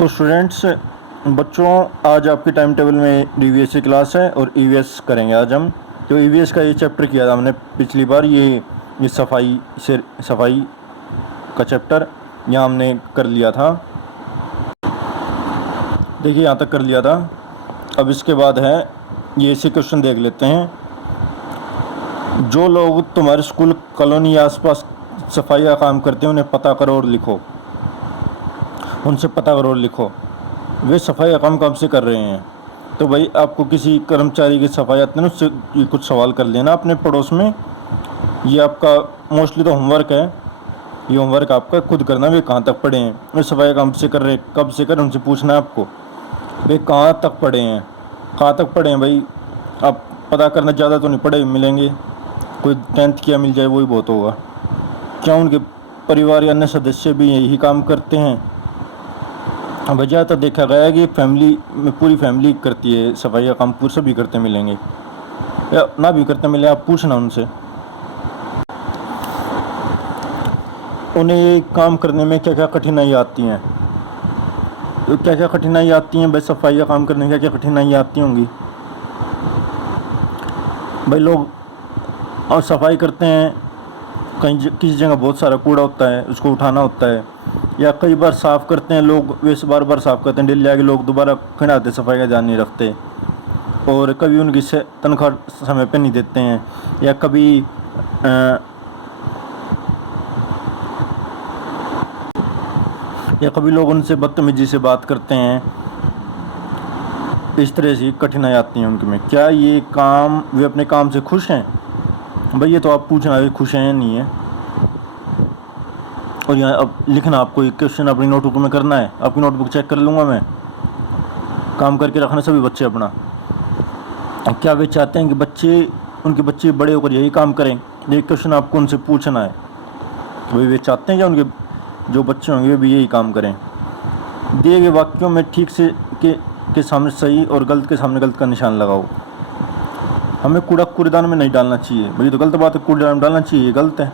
तो स्टूडेंट्स, बच्चों, आज आपके टाइम टेबल में डीवीएस की क्लास है और ईवीएस करेंगे आज हम। तो ईवीएस का ये चैप्टर किया था हमने पिछली बार। ये सफाई का चैप्टर यहाँ हमने कर लिया था। देखिए यहाँ तक कर लिया था। अब इसके बाद है ये ऐसे क्वेश्चन देख लेते हैं। जो लोग तुम्हारे स्कूल कॉलोनी या आसपास सफाई का काम करते हैं उन्हें पता करो और लिखो। उनसे पता करो और लिखो वे सफाई का काम कब से कर रहे हैं। तो भाई आपको किसी कर्मचारी की सफाई आती है ना, उससे कुछ सवाल कर लेना अपने पड़ोस में। ये आपका मोस्टली तो होमवर्क है। ये होमवर्क आपका खुद करना, वे कहाँ तक पढ़े हैं, वे सफाई कब से कर रहे हैं, कब से कर रहे हैं, उनसे पूछना है आपको वे कहाँ तक पढ़े हैं। कहाँ तक पढ़े हैं भाई, आप पता करना। ज़्यादा तो नहीं पढ़े मिलेंगे, कोई 10th किया मिल जाए वही बहुत होगा। क्या उनके परिवार या अन्य सदस्य भी यही काम करते हैं। वजह तो देखा गया है कि फैमिली में पूरी फैमिली करती है सफाई का काम, पूरे सभी करते मिलेंगे या ना भी करते मिले, आप पूछना उनसे। उन्हें ये काम करने में क्या क्या कठिनाई आती हैं। तो क्या क्या कठिनाई आती हैं भाई, सफाई का काम करने में क्या क्या कठिनाई आती होंगी भाई। लोग और सफाई करते हैं, किसी जगह बहुत सारा कूड़ा होता है, उसको उठाना होता है। या कई बार साफ़ करते हैं लोग, वैसे बार बार साफ़ करते हैं, डेली आके लोग दोबारा खिलाते, सफाई का ध्यान नहीं रखते। और कभी उनकी तनख्वाह समय पे नहीं देते हैं। या कभी लोग उनसे बदतमीजी से बात करते हैं। इस तरह से कठिनाई आती हैं उनके में। क्या ये काम, वे अपने काम से खुश हैं भाई। ये तो आप पूछना है खुश हैं या नहीं है। और यहाँ अब लिखना, आपको एक क्वेश्चन अपनी नोटबुक में करना है। आपकी नोटबुक चेक कर लूँगा मैं, काम करके रखना सभी बच्चे अपना। क्या वे चाहते हैं कि उनके बच्चे बड़े होकर यही काम करें। ये क्वेश्चन आपको उनसे पूछना है। भाई वे चाहते हैं कि उनके जो बच्चे होंगे वे भी यही काम करें। दिए गए वाक्यों में ठीक से के सामने सही और गलत के सामने गलत का निशान लगाओ। हमें कूड़ेदान में नहीं डालना चाहिए भाई, तो गलत बात है। कूड़ेदान में डालना चाहिए, ये गलत है।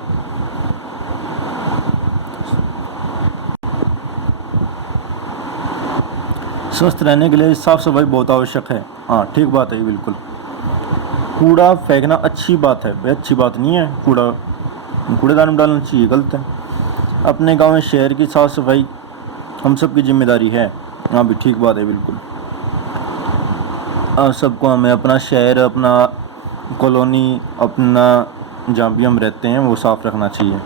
स्वस्थ रहने के लिए साफ सफाई बहुत आवश्यक है। हाँ ठीक बात है ये, बिल्कुल। कूड़ा फेंकना अच्छी बात है भाई, अच्छी बात नहीं है। कूड़ेदान में डालना चाहिए, गलत है। अपने गांव में शहर की साफ सफाई हम सब की जिम्मेदारी है। हाँ भी ठीक बात है, बिल्कुल। सबको हमें अपना शहर, अपना कॉलोनी, अपना जहाँ भी हम रहते हैं वो साफ़ रखना चाहिए।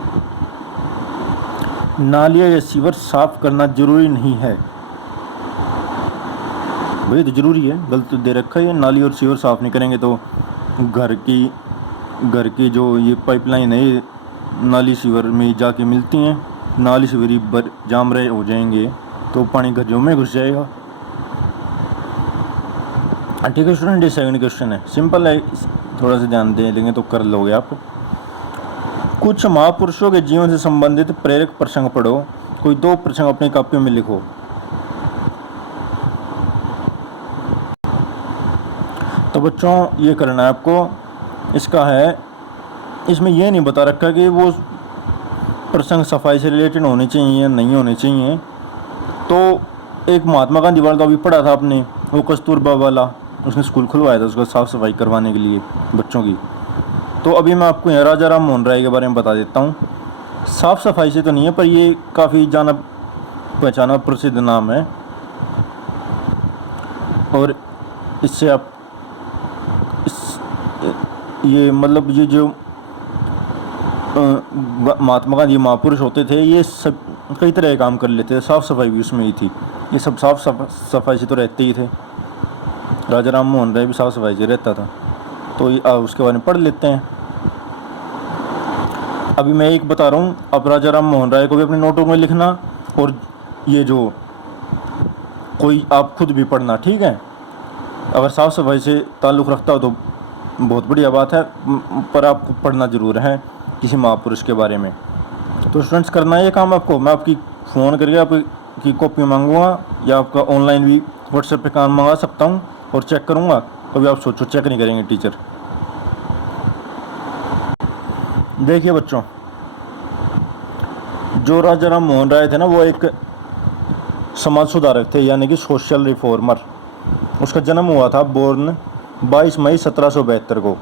नालियाँ या सीवर साफ़ करना ज़रूरी नहीं है भाई, तो ज़रूरी है। गलत दे रखा है। नाली और सीवर साफ़ नहीं करेंगे तो घर की जो ये पाइपलाइन है, ये नाली सीवर में जाके मिलती हैं। नाली सीवर ही जाम रहे हो जाएंगे तो पानी घरों में घुस जाएगा। ठीक है स्टूडेंट, ये सेकंड क्वेश्चन है, सिंपल है, थोड़ा सा ध्यान दे लेंगे तो कर लोगे आप। कुछ महापुरुषों के जीवन से संबंधित प्रेरक प्रसंग पढ़ो। कोई 2 प्रसंग अपनी कॉपियों में लिखो। तो बच्चों ये करना है आपको। इसका है, इसमें यह नहीं बता रखा कि वो प्रसंग सफाई से रिलेटेड होने चाहिए या नहीं होने चाहिए। तो एक महात्मा गांधी वाला तो अभी पढ़ा था आपने, वो कस्तूरबा वाला, उसने स्कूल खुलवाया था उसका साफ़ सफाई करवाने के लिए बच्चों की। तो अभी मैं आपको यहाँ राजा राम मोहन राय के बारे में बता देता हूँ। साफ़ सफाई से तो नहीं है, पर ये काफ़ी जाना पहचाना प्रसिद्ध नाम है। और इससे आप ये मतलब ये जो महात्मा गांधी महापुरुष होते थे, ये सब कई तरह के काम कर लेते थे। साफ़ सफाई भी उसमें ही थी। ये सब साफ़ सफाई से तो रहते ही थे। राजा राम मोहन राय भी साफ़ सफाई से रहता था। तो उसके बारे में पढ़ लेते हैं। अभी मैं एक बता रहा हूँ, अब राजा राम मोहन राय को भी अपने नोटों में लिखना, और ये जो कोई आप खुद भी पढ़ना, ठीक है। अगर साफ़ सफाई से ताल्लुक़ रखता हो तो बहुत बढ़िया बात है, पर आपको पढ़ना ज़रूर है किसी महापुरुष के बारे में। तो स्टूडेंट्स करना है ये काम आपको। मैं आपकी फ़ोन करके आपकी कॉपी मांगूंगा, या आपका ऑनलाइन भी व्हाट्सएप पे काम मंगा सकता हूँ और चेक करूँगा। कभी आप सोचो चेक नहीं करेंगे टीचर। देखिए बच्चों, जो राजा राम मोहन राय थे ना, वो एक समाज सुधारक थे, यानी कि सोशल रिफॉर्मर। उसका जन्म हुआ था बोर्न 22 मई 1772 को,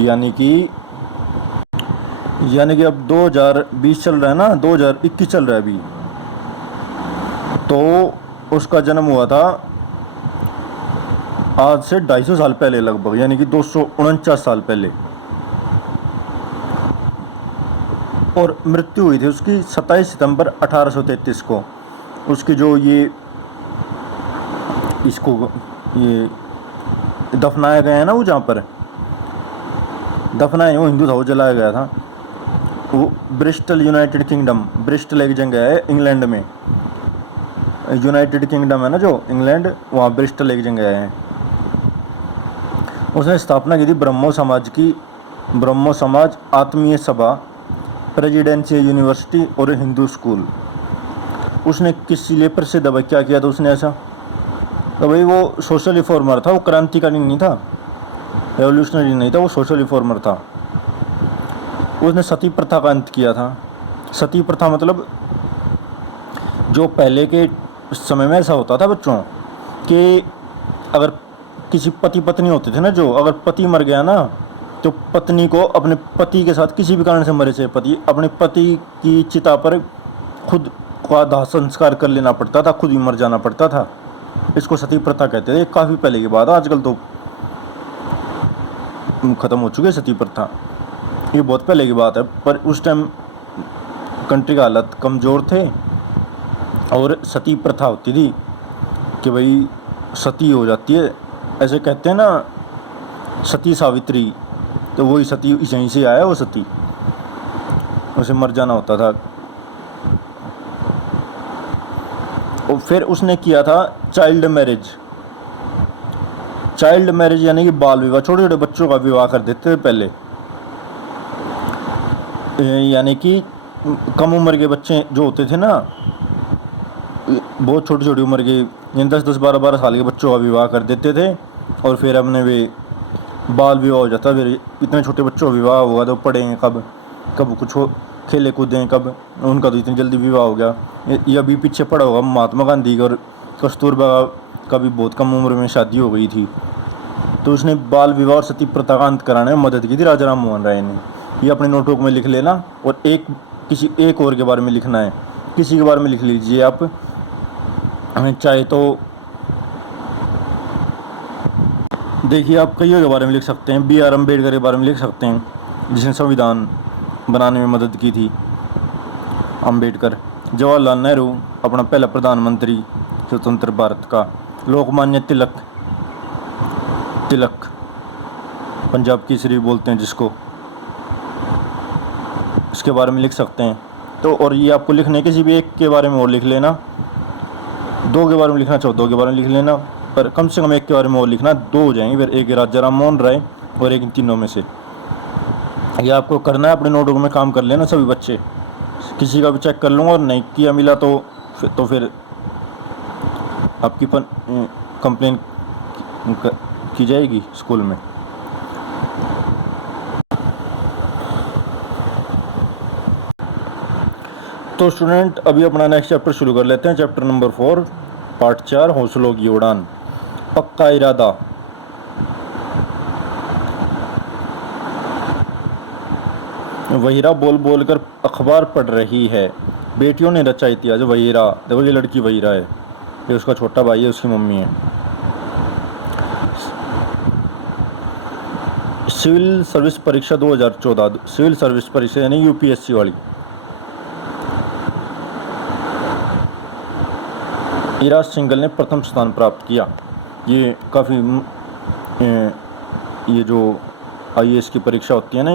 यानी कि अब 2020 चल रहा है ना, 2021 चल रहा है अभी, तो उसका जन्म हुआ था आज से 250 साल पहले लगभग, यानी कि 249 साल पहले। और मृत्यु हुई थी उसकी 27 सितंबर 1833 को। उसकी जो इसको ये दफनाया गया है ना, वो जहाँ पर दफनाया, वो हिंदू था, वो जलाया गया था। वो ब्रिस्टल, यूनाइटेड किंगडम, ब्रिस्टल एक जगह है इंग्लैंड में, यूनाइटेड किंगडम है ना जो इंग्लैंड, वहाँ ब्रिस्टल एक जगह है। उसने स्थापना की थी ब्रह्मो समाज की, ब्रह्मो समाज आत्मीय सभा, प्रेसिडेंशियल यूनिवर्सिटी और हिंदू स्कूल। उसने किस लिए प्रसिद्ध है, क्या किया था उसने ऐसा? तो भाई वो सोशल रिफॉर्मर था, वो क्रांतिकारी नहीं था, रेवोल्यूशनरी नहीं था, वो सोशल रिफॉर्मर था। उसने सती प्रथा का अंत किया था। सती प्रथा मतलब जो पहले के समय में ऐसा होता था बच्चों कि अगर किसी पति पत्नी होते थे ना, जो अगर पति मर गया ना, तो पत्नी को अपने पति के साथ, किसी भी कारण से मरे से पति, अपने पति की चिता पर खुद का दाह संस्कार कर लेना पड़ता था, खुद ही मर जाना पड़ता था। इसको सती प्रथा कहते थे। काफ़ी पहले की बात है, आजकल तो ख़त्म हो चुकी है सती प्रथा, ये बहुत पहले की बात है। पर उस टाइम कंट्री का हालत कमज़ोर थे और सती प्रथा होती थी कि भाई सती हो जाती है, ऐसे कहते हैं ना, सती सावित्री, तो वही सती यहीं से आया, वो सती, उसे मर जाना होता था। और फिर उसने किया था चाइल्ड मैरिज। चाइल्ड मैरिज यानी कि बाल विवाह, छोटे छोटे बच्चों का विवाह कर देते थे पहले, यानी कि कम उम्र के बच्चे जो होते थे ना, बहुत छोटी छोटी उम्र के, यानी 10-10, 12-12 साल के बच्चों का विवाह कर देते थे। और फिर अपने वे बाल विवाह हो जाता। फिर इतने छोटे बच्चों का विवाह हुआ तो पढ़ेंगे कब, कब कुछ खेले कूदें कब, उनका तो इतनी जल्दी विवाह हो गया। ये अभी पीछे पड़ा होगा महात्मा गांधी और कस्तूरबा का भी बहुत कम उम्र में शादी हो गई थी, तो उसने बाल विवाह और सती प्रथा का अंत कराने में मदद की थी राजा राम मोहन राय ने। ये अपने नोटबुक में लिख लेना, और किसी एक और के बारे में लिखना है, किसी के बारे में लिख लीजिए आप, चाहे तो देखिए आप कईयों के बारे में लिख सकते हैं। B.R. अम्बेडकर के बारे में लिख सकते हैं, जिसने संविधान बनाने में मदद की थी, अम्बेडकर। जवाहरलाल नेहरू, अपना पहला प्रधानमंत्री स्वतंत्र भारत का। लोकमान्य तिलक, पंजाब केसरी बोलते हैं जिसको, इसके बारे में लिख सकते हैं। तो और ये आपको लिखने किसी भी एक के बारे में और लिख लेना, 2 के बारे में लिखना चाहो 2 के बारे में लिख लेना, पर कम से कम एक के बारे में और लिखना, 2 हो जाएंगे फिर। एक राजा राम मोहन राय और एक इन तीनों में से। ये आपको करना है, अपने नोटबुक में काम कर लेना सभी बच्चे, किसी का भी चेक कर लूँगा और नहीं किया मिला तो फिर आपकी कंप्लेन की जाएगी स्कूल में। तो स्टूडेंट अभी अपना नेक्स्ट चैप्टर शुरू कर लेते हैं, चैप्टर नंबर 4 पार्ट 4, हौसलों की उड़ान। पक्का इरादा। वहीरा बोल बोल कर अखबार पढ़ रही है, बेटियों ने रचा इतिहास। वहीरा, देखो ये लड़की वहीरा है, ये उसका छोटा भाई है, उसकी मम्मी है। सिविल सर्विस परीक्षा 2014, सिविल सर्विस परीक्षा यानी यूपीएससी वाली। इरा सिंघल ने प्रथम स्थान प्राप्त किया। ये काफ़ी ये जो आईएएस की परीक्षा होती है ना,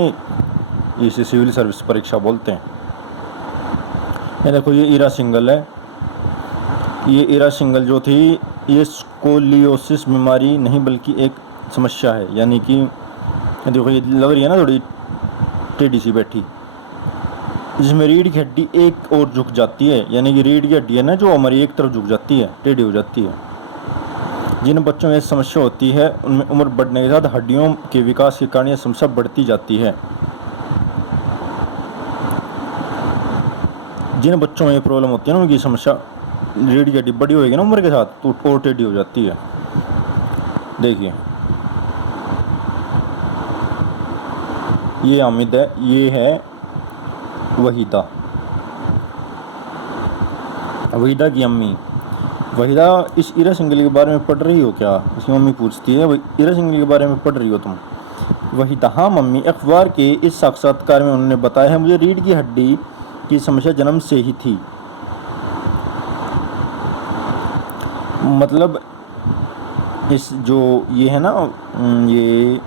इसे सिविल सर्विस परीक्षा बोलते हैं। ये देखो ये इरा सिंघल है। ये इरा सिंघल जो थी, ये स्कोलियोसिस बीमारी नहीं बल्कि एक समस्या है, यानी कि देखो ये लग रही है ना थोड़ी टेढ़ी सी बैठी, जिसमें रीढ़ की हड्डी एक और झुक जाती है, यानी कि रीढ़ की हड्डी है ना जो हमारी एक तरफ झुक जाती है, टेढ़ी हो जाती है। जिन बच्चों में समस्या होती है उनमें उम्र बढ़ने के साथ हड्डियों के विकास के कारण यह समस्या बढ़ती जाती है। जिन बच्चों में ये प्रॉब्लम होती है ना, उनकी समस्या रीढ़ की हड्डी बड़ी होएगी ना उम्र के साथ तो और टेढ़ी हो जाती है। देखिए ये हामिद है, ये है वहीदा, वहीदा की अम्मी। वहीदा इस इरा सिंगल के बारे में पढ़ रही हो क्या? उसकी मम्मी पूछती है, इरा सिंगल के बारे में पढ़ रही हो तुम? वहीदा हाँ मम्मी, अखबार के इस साक्षात्कार में उन्होंने बताया है मुझे रीढ़ की हड्डी की समस्या जन्म से ही थी। मतलब इस जो ये है ना ये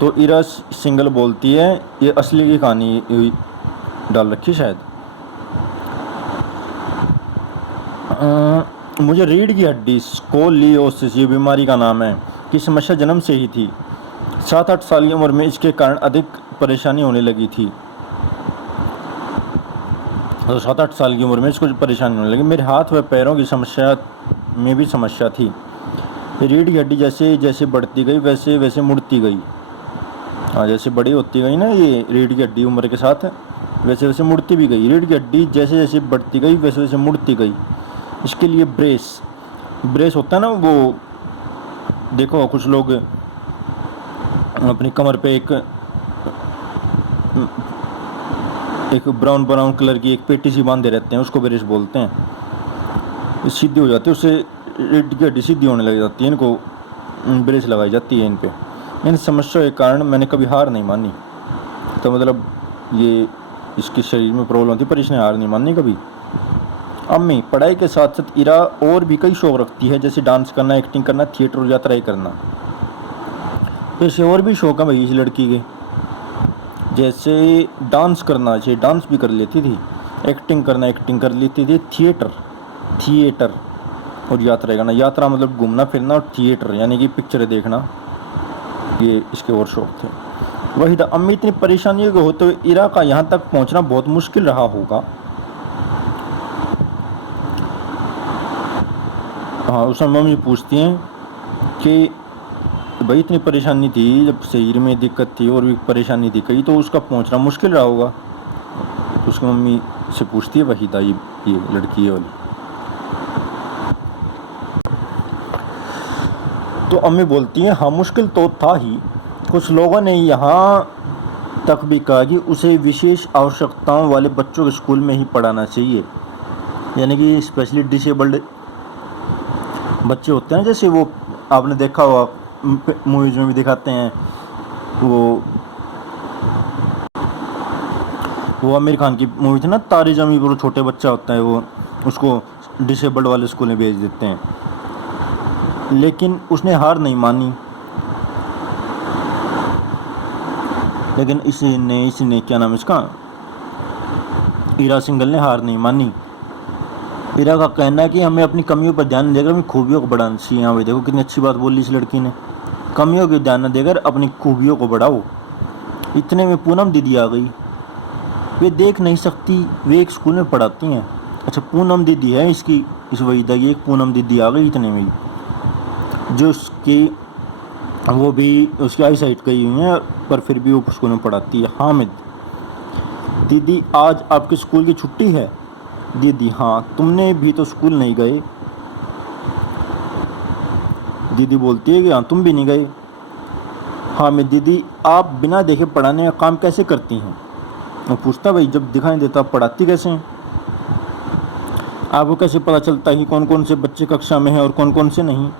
तो इरा सिंगल बोलती है ये असली की कहानी डाल रखी शायद। मुझे रीढ़ की हड्डी स्कोलियोसिस ये बीमारी का नाम है कि समस्या जन्म से ही थी। 7-8 साल की उम्र में इसके कारण अधिक परेशानी होने लगी थी। तो 7-8 साल की उम्र में इसको परेशानी होने लगी। मेरे हाथ व पैरों की समस्या में भी समस्या थी। रीढ़ की हड्डी जैसे जैसे बढ़ती गई वैसे वैसे मुड़ती गई। हाँ जैसे बड़ी होती गई ना ये रीढ़ की हड्डी उम्र के साथ वैसे वैसे मुड़ती भी गई। रीढ़ की हड्डी जैसे जैसे बढ़ती गई वैसे वैसे मुड़ती गई। इसके लिए ब्रेस होता है ना, वो देखो कुछ लोग अपनी कमर पे एक ब्राउन कलर की एक पेटी सी बांधे रहते हैं, उसको ब्रेस बोलते हैं। सीधी हो जाती है, उससे रीढ़ की हड्डी सीधी होने लग जाती है। इनको ब्रेस लगाई जाती है इन पे। इन समस्या के कारण मैंने कभी हार नहीं मानी। तो मतलब ये इसके शरीर में प्रॉब्लम थी पर इसने हार नहीं मानी कभी। अम्मी पढ़ाई के साथ साथ इरा और भी कई शौक रखती है, जैसे डांस करना, एक्टिंग करना, थिएटर और यात्राएं करना। ऐसे और भी शौक है भाई इस लड़की के, जैसे डांस करना, जैसे डांस भी कर लेती थी, एक्टिंग करना एक्टिंग कर लेती थी, थिएटर और यात्रा करना। यात्रा मतलब घूमना फिरना और थिएटर यानी कि पिक्चर देखना, ये इसके और शौक थे। वही था अम्मी इतनी परेशानियों के होते हुए इरा का यहाँ तक पहुँचना बहुत मुश्किल रहा होगा। हाँ उस समय मम्मी पूछती हैं कि भाई इतनी परेशानी थी, जब शरीर में दिक्कत थी और भी परेशानी थी कहीं, तो उसका पहुंचना मुश्किल रहा होगा। तो उसकी मम्मी से पूछती है वहीदा, ये लड़की है वाली। तो अम्मी बोलती हैं हाँ मुश्किल तो था ही। कुछ लोगों ने यहाँ तक भी कहा कि उसे विशेष आवश्यकताओं वाले बच्चों के स्कूल में ही पढ़ाना चाहिए, यानी कि स्पेशली डिसेबल्ड बच्चे होते हैं, जैसे वो आपने देखा होगा मूवीज में भी दिखाते हैं, वो आमिर खान की मूवी थी ना तारे ज़मीं पर, छोटे बच्चा होता है वो, उसको डिसेबल्ड वाले स्कूल में भेज देते हैं। लेकिन उसने हार नहीं मानी। लेकिन इसने क्या नाम इसका, इरा सिंगल ने हार नहीं मानी। इरा का कहना है कि हमें अपनी कमियों पर ध्यान देकर अपनी खूबियों को बढ़ाना चाहिए। यहाँ पे देखो कितनी अच्छी बात बोली इस लड़की ने, कमियों को ध्यान न देकर अपनी खूबियों को बढ़ाओ। इतने में पूनम दीदी आ गई। वे देख नहीं सकती, वे एक स्कूल में पढ़ाती हैं। अच्छा पूनम दीदी है इसकी, इस वहीदा की एक पूनम दीदी आ गई इतने में, जो उसकी वो भी उसकी आई साइट गई हुई है पर फिर भी वो स्कूल में पढ़ाती है। हामिद दीदी आज आपके स्कूल की छुट्टी है? दीदी हाँ, तुमने भी तो स्कूल नहीं गए। दीदी बोलती है कि हाँ तुम भी नहीं गए। हामिद दीदी आप बिना देखे पढ़ाने का काम कैसे करती हैं? वो पूछता भाई जब दिखाई देता आप पढ़ाती कैसे हैं? आपको कैसे पता चलता है कि कौन कौन से बच्चे कक्षा में हैं और कौन कौन से नहीं?